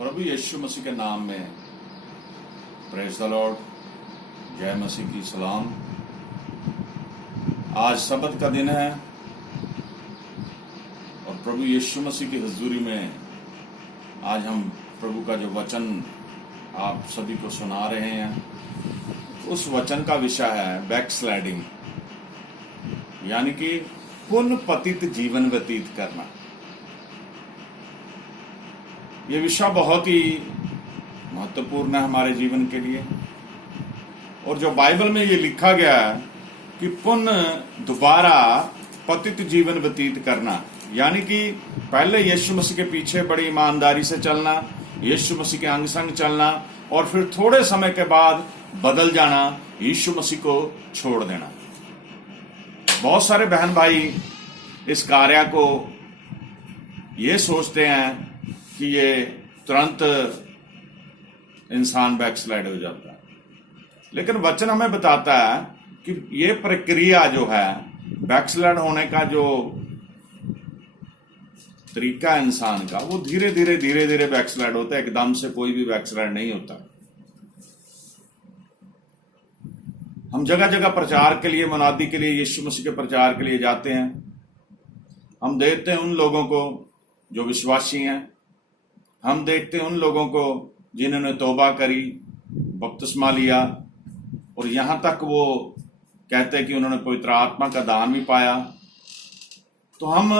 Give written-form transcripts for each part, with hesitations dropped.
प्रभु यीशु मसीह के नाम में प्रेज द लॉर्ड, जय मसीह की सलाम। आज सबत का दिन है और प्रभु यीशु मसीह की हुजूरी में आज हम प्रभु का जो वचन आप सभी को सुना रहे हैं, उस वचन का विषय है बैकस्लाइडिंग, यानी कि पुनः पतित जीवन व्यतीत करना। ये विषय बहुत ही महत्वपूर्ण है हमारे जीवन के लिए। और जो बाइबल में ये लिखा गया है कि पुनः दोबारा पतित जीवन व्यतीत करना, यानी कि पहले यीशु मसीह के पीछे बड़ी ईमानदारी से चलना, यीशु मसीह के अंग संग चलना, और फिर थोड़े समय के बाद बदल जाना, यीशु मसीह को छोड़ देना। बहुत सारे बहन भाई इस कार्य को ये सोचते हैं कि ये तुरंत इंसान बैकस्लाइड हो जाता है, लेकिन वचन हमें बताता है कि ये प्रक्रिया जो है, बैकस्लाइड होने का जो तरीका इंसान का, वो धीरे धीरे बैकस्लाइड होता है। एकदम से कोई भी बैकस्लाइड नहीं होता। हम जगह जगह प्रचार के लिए, मुनादी के लिए, यीशु मसीह के प्रचार के लिए जाते हैं। हम देखते हैं उन लोगों को जो विश्वासी हैं, हम देखते हैं उन लोगों को जिन्होंने तौबा करी, बपतिस्मा लिया, और यहां तक वो कहते हैं कि उन्होंने पवित्र आत्मा का दान भी पाया। तो हम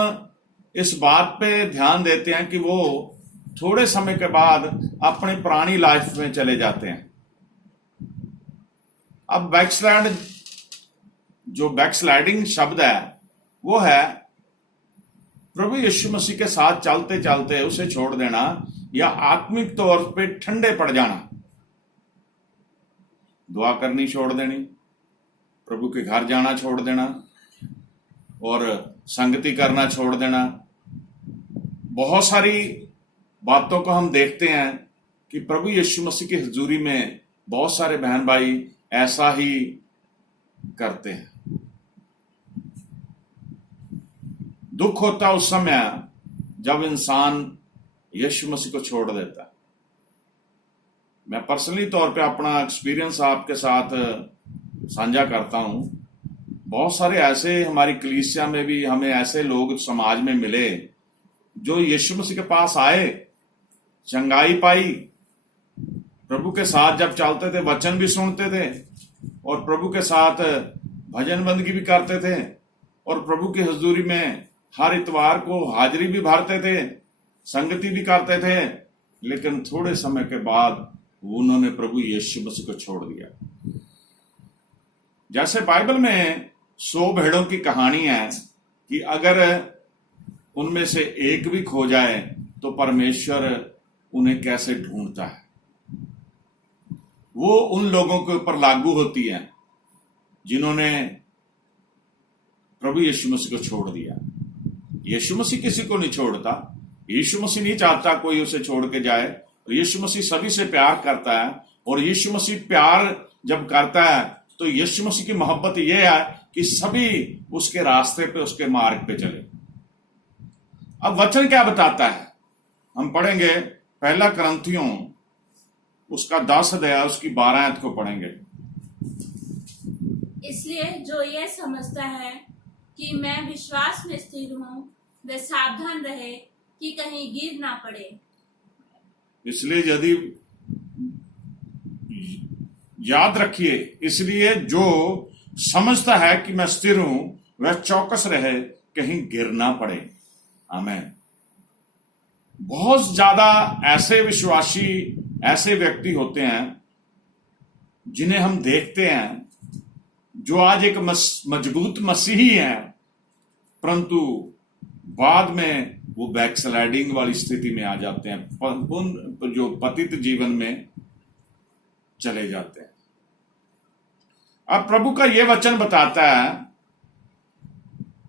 इस बात पे ध्यान देते हैं कि वो थोड़े समय के बाद अपनी पुरानी लाइफ में चले जाते हैं। अब बैकस्लाइडिंग शब्द है, वो है प्रभु यीशु मसीह के साथ चलते चलते उसे छोड़ देना, या आत्मिक तौर पे ठंडे पड़ जाना। दुआ करनी छोड़ देनी, प्रभु के घर जाना छोड़ देना, और संगति करना छोड़ देना। बहुत सारी बातों को हम देखते हैं कि प्रभु यीशु मसीह की हुजूरी में बहुत सारे बहन भाई ऐसा ही करते हैं। दुख होता उस समय जब इंसान यीशु मसीह को छोड़ देता है। मैं पर्सनली तौर पे अपना एक्सपीरियंस आपके साथ साझा करता हूं। बहुत सारे ऐसे हमारी कलीसिया में भी हमें ऐसे लोग समाज में मिले जो यीशु मसीह के पास आए, चंगाई पाई, प्रभु के साथ जब चलते थे वचन भी सुनते थे, और प्रभु के साथ भजन बंदगी भी करते थे, और प्रभु की हुजूरी में हर इतवार को हाजिरी भी भरते थे, संगति भी करते थे। लेकिन थोड़े समय के बाद उन्होंने प्रभु यीशु मसीह को छोड़ दिया। जैसे बाइबल में 100 भेड़ों की कहानी है कि अगर उनमें से एक भी खो जाए तो परमेश्वर उन्हें कैसे ढूंढता है। वो उन लोगों के ऊपर लागू होती है जिन्होंने प्रभु यीशु मसीह को छोड़ दिया। यीशु मसीह किसी को नहीं छोड़ता। यीशु मसीह नहीं चाहता कोई उसे छोड़ के जाए। और यीशु मसीह सभी से प्यार करता है, और यीशु मसीह प्यार जब करता है तो यीशु मसीह की मोहब्बत यह है कि सभी उसके रास्ते पे, उसके मार्ग पे चले। अब वचन क्या बताता है, हम पढ़ेंगे पहला करंथियों उसका 10 अध्याय उसकी 12 आयत को पढ़ेंगे। इसलिए जो ये समझता है कि मैं विश्वास में स्थिर हूँ, वे सावधान रहे कि कहीं गिर ना पड़े। इसलिए यदि याद रखिए, इसलिए जो समझता है कि मैं स्थिर हूं वह चौकस रहे, कहीं गिर ना पड़े। आमीन। बहुत ज्यादा ऐसे विश्वासी, ऐसे व्यक्ति होते हैं जिन्हें हम देखते हैं जो आज एक मजबूत मसीही हैं, परंतु बाद में वो बैकस्लाइडिंग वाली स्थिति में आ जाते हैं, जो पतित जीवन में चले जाते हैं। अब प्रभु का ये वचन बताता है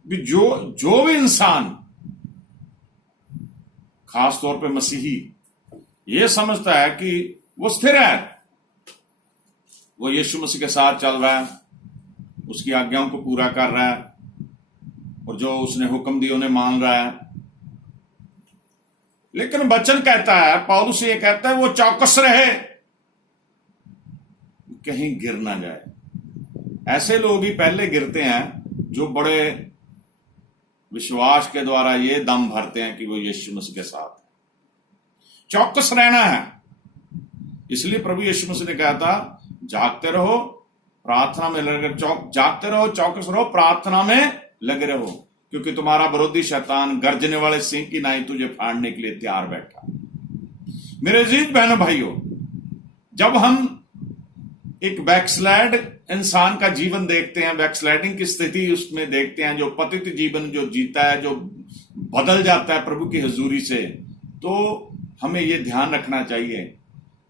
कि जो भी इंसान, खास तौर पे मसीही, ये समझता है कि वो स्थिर है, वो यीशु मसीह के साथ चल रहा है, उसकी आज्ञाओं को पूरा कर रहा है, और जो उसने हुक्म दिए उन्हें मान रहा है, लेकिन वचन कहता है, पौलुस ये कहता है, वो चौकस रहे कहीं गिर ना जाए। ऐसे लोग ही पहले गिरते हैं जो बड़े विश्वास के द्वारा ये दम भरते हैं कि वो यीशु मसीह के साथ है। चौकस रहना है। इसलिए प्रभु यीशु मसीह ने कहा था, जागते रहो, प्रार्थना में लगे, जागते रहो, चौकस रहो, प्रार्थना में लगे रहो, क्योंकि तुम्हारा विरोधी शैतान गर्जने वाले सिंह की नाई तुझे फाड़ने के लिए तैयार बैठा। मेरे अजीज बहनों भाइयों, जब हम एक बैकस्लाइड इंसान का जीवन देखते हैं, बैकस्लाइडिंग की स्थिति उसमें देखते हैं, जो पतित जीवन जो जीता है, जो बदल जाता है प्रभु की हजूरी से, तो हमें यह ध्यान रखना चाहिए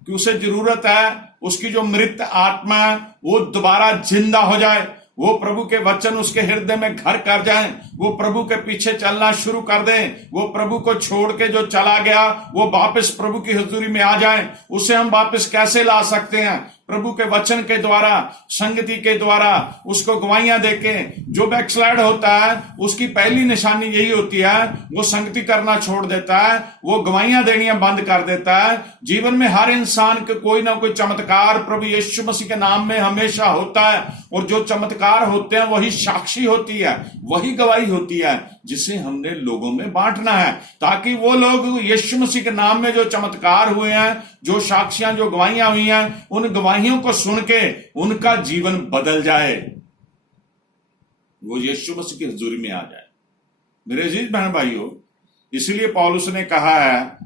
कि उसे जरूरत है उसकी जो मृत आत्मा है वो दोबारा जिंदा हो जाए, वो प्रभु के वचन उसके हृदय में घर कर जाए, वो प्रभु के पीछे चलना शुरू कर दे, वो प्रभु को छोड़ के जो चला गया वो वापस प्रभु की हजूरी में आ जाए। उसे हम वापस कैसे ला सकते हैं? प्रभु के वचन के द्वारा, संगति के द्वारा, उसको गवाहियां देके। जो बैकस्लाइड होता है उसकी पहली निशानी यही होती है, वो संगति करना छोड़ देता है, वो गवाहियां देनियां बंद कर देता है। जीवन में हर इंसान के कोई ना कोई चमत्कार प्रभु यीशु मसीह के नाम में हमेशा होता है, और जो चमत्कार होते हैं वही साक्षी होती है, वही गवाही होती है, जिसे हमने लोगों में बांटना है, ताकि वो लोग यीशु मसीह के नाम में जो चमत्कार हुए हैं, जो साक्षियां, जो गवाहियां हुई हैं, उन गवाहियों को सुन के उनका जीवन बदल जाए, वो यीशु मसीह की हजूरी में आ जाए। मेरे अजीज बहन भाइयों, इसलिए पौलुस ने कहा है,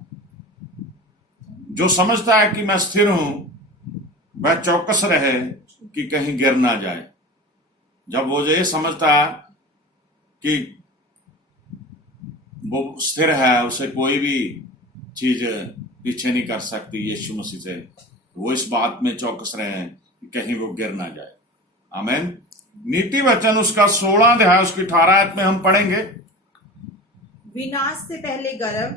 जो समझता है कि मैं स्थिर हूं वह चौकस रहे कि कहीं गिर ना जाए। जब वो ये समझता है कि वो स्थिर है, उसे कोई भी चीज पीछे नहीं कर सकती यीशु मसीह से, वो इस बात में चौकस रहे कि कहीं वो गिर ना जाए। आमीन। नीति वचन उसका 16 अध्याय उसकी 18 आयत में हम पढ़ेंगे। विनाश से पहले गर्व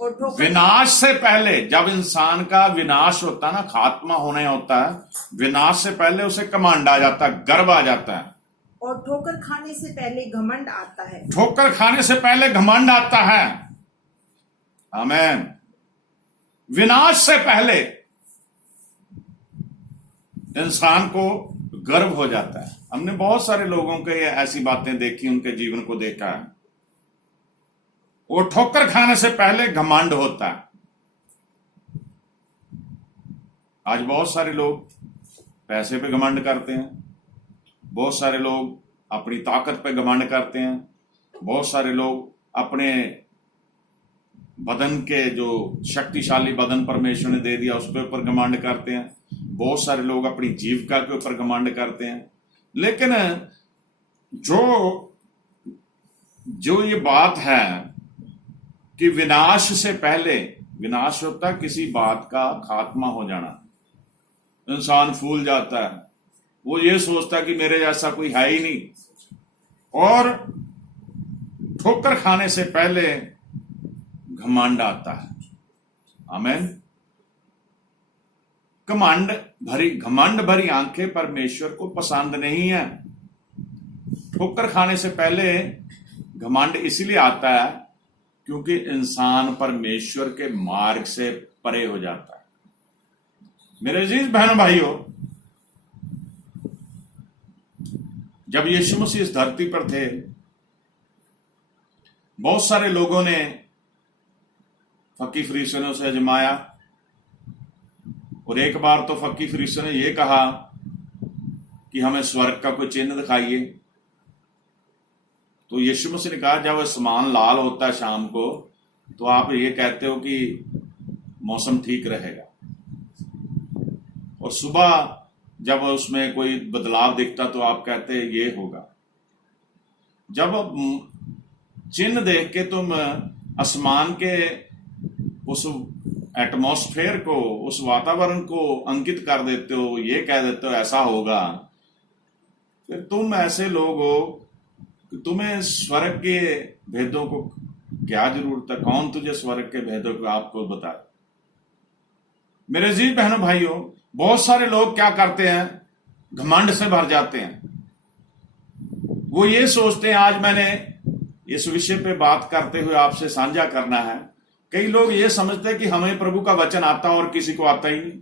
और ठोकर, विनाश से पहले, जब इंसान का विनाश होता है ना, खात्मा होने होता है, विनाश से पहले उसे कमांड आ जाता है, गर्व आ जाता है। और ठोकर खाने से पहले घमंड आता है। ठोकर खाने से पहले घमंड आता है। आमीन। विनाश से पहले इंसान को गर्व हो जाता है। हमने बहुत सारे लोगों के ऐसी बातें देखी, उनके जीवन को देखा है। वो ठोकर खाने से पहले घमंड होता है। आज बहुत सारे लोग पैसे पे घमंड करते हैं, बहुत सारे लोग अपनी ताकत पे घमंड करते हैं, बहुत सारे लोग अपने बदन के, जो शक्तिशाली बदन परमेश्वर ने दे दिया, उसके ऊपर घमंड करते हैं, बहुत सारे लोग अपनी जीविका के ऊपर घमंड करते हैं। लेकिन जो ये बात है कि विनाश से पहले, विनाश होता है किसी बात का खात्मा हो जाना, इंसान फूल जाता है, वो ये सोचता है कि मेरे जैसा कोई है ही नहीं, और ठोकर खाने से पहले घमंड आता है। आमीन। घमंड भरी आंखें परमेश्वर को पसंद नहीं है। ठोकर खाने से पहले घमंड इसलिए आता है क्योंकि इंसान परमेश्वर के मार्ग से परे हो जाता है। मेरे अजीज बहनों भाइयों, जब यीशु मसीह इस धरती पर थे, बहुत सारे लोगों ने, फकीर फरीसियों ने उसे आजमाया, और एक बार तो फकीर फरीसियों ने यह कहा कि हमें स्वर्ग का कोई चिन्ह दिखाइए। तो यीशु मसीह ने कहा, जब आसमान लाल होता है शाम को, तो आप ये कहते हो कि मौसम ठीक रहेगा, और सुबह जब उसमें कोई बदलाव दिखता तो आप कहते ये होगा। जब चिन्ह देख के तुम आसमान के उस एटमॉस्फेयर को, उस वातावरण को अंकित कर देते हो, ये कह देते हो ऐसा होगा, फिर तुम ऐसे लोग हो कि तुम्हें स्वर्ग के भेदों को क्या जरूरत है? कौन तुझे स्वर्ग के भेदों को आपको बताए? मेरे जी बहनों भाइयों, बहुत सारे लोग क्या करते हैं, घमंड से भर जाते हैं। वो ये सोचते हैं, आज मैंने इस विषय पे बात करते हुए आपसे साझा करना है कई लोग ये समझते हैं कि हमें प्रभु का वचन आता और किसी को आता ही नहीं।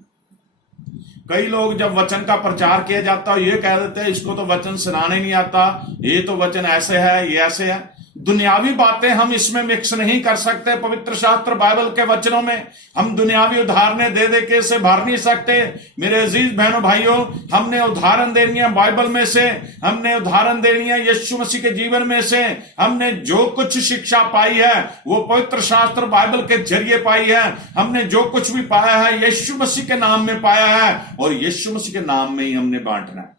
कई लोग जब वचन का प्रचार किया जाता है ये कह देते हैं इसको तो वचन सुनाने नहीं आता, ये तो वचन ऐसे है, ये ऐसे है। दुनियावी बातें हम इसमें मिक्स नहीं कर सकते। पवित्र शास्त्र बाइबल के वचनों में हम दुनियावी उदाहरणें दे दे के इसे भर नहीं सकते। मेरे अजीज बहनों भाइयों, हमने उदाहरण देनी है बाइबल में से, हमने उदाहरण देनी है यीशु मसीह के जीवन में से। हमने जो कुछ शिक्षा पाई है वो पवित्र शास्त्र बाइबल के जरिए पाई है। हमने जो कुछ भी पाया है यीशु मसीह के नाम में पाया है और यीशु मसीह के नाम में ही हमने बांटना है।